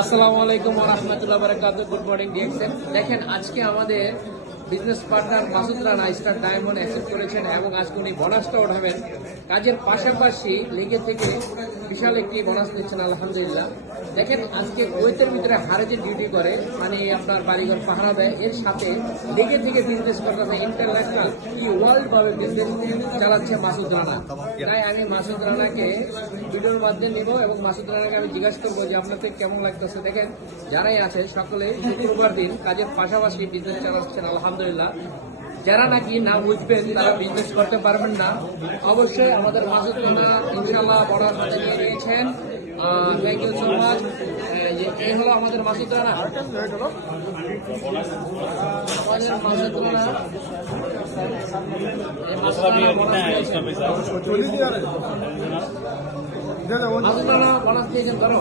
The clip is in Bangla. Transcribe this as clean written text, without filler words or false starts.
আসসালামু আলাইকুম ওয়া রাহমাতুল্লাহি ওয়া বারাকাতুহু। Good morning DXM. দেখেন আজকে আমাদের business partner Masud Rana star diamond accept করেছেন এবং আজকে উনি বোনাসটা উঠাবেন। কাজের পাশাপাশি লিগে থেকে বিশাল একটি বোনাস নিচ্ছেন আলহামদুলিল্লাহ। দেখেন আজকে কুয়েতের ভিতরে হারে যে ডিউটি করে মানে আপনার বাড়িঘর পাহারা দেয়, এর সাথে লিগে থেকে বিজনেস করতেছে ইন্টারন্যাশনাল ওয়ার্ল্ড ভাবে বিজনেস চালাচ্ছে মাসুদ রানা। তাই আমি মাসুদ রানাকে ভিডিওর মাধ্যমে নিব এবং মাসুদ রানাকে আমি জিজ্ঞাসা করবো যে আপনাদের কেমন লাগতেছে। দেখেন যারাই আছে সকলে শুক্রবার দিন কাজের পাশাপাশি বিজনেস চালাচ্ছেন আলহামদুলিল্লাহ। যারা নাকি না বুঝবেন তারা বিজনেস করতে পারবেন না। অবশ্যই আমাদের মাসুদ রানা ইনশাআল্লাহ বড় হাতে নিয়ে নিয়েছেন। Thank you so much. এই হলো আমাদের মাসুদ রানা। আমাদের মাসুদ রানা মাসুদ রানা বোনাস দিয়েছেন। ধরো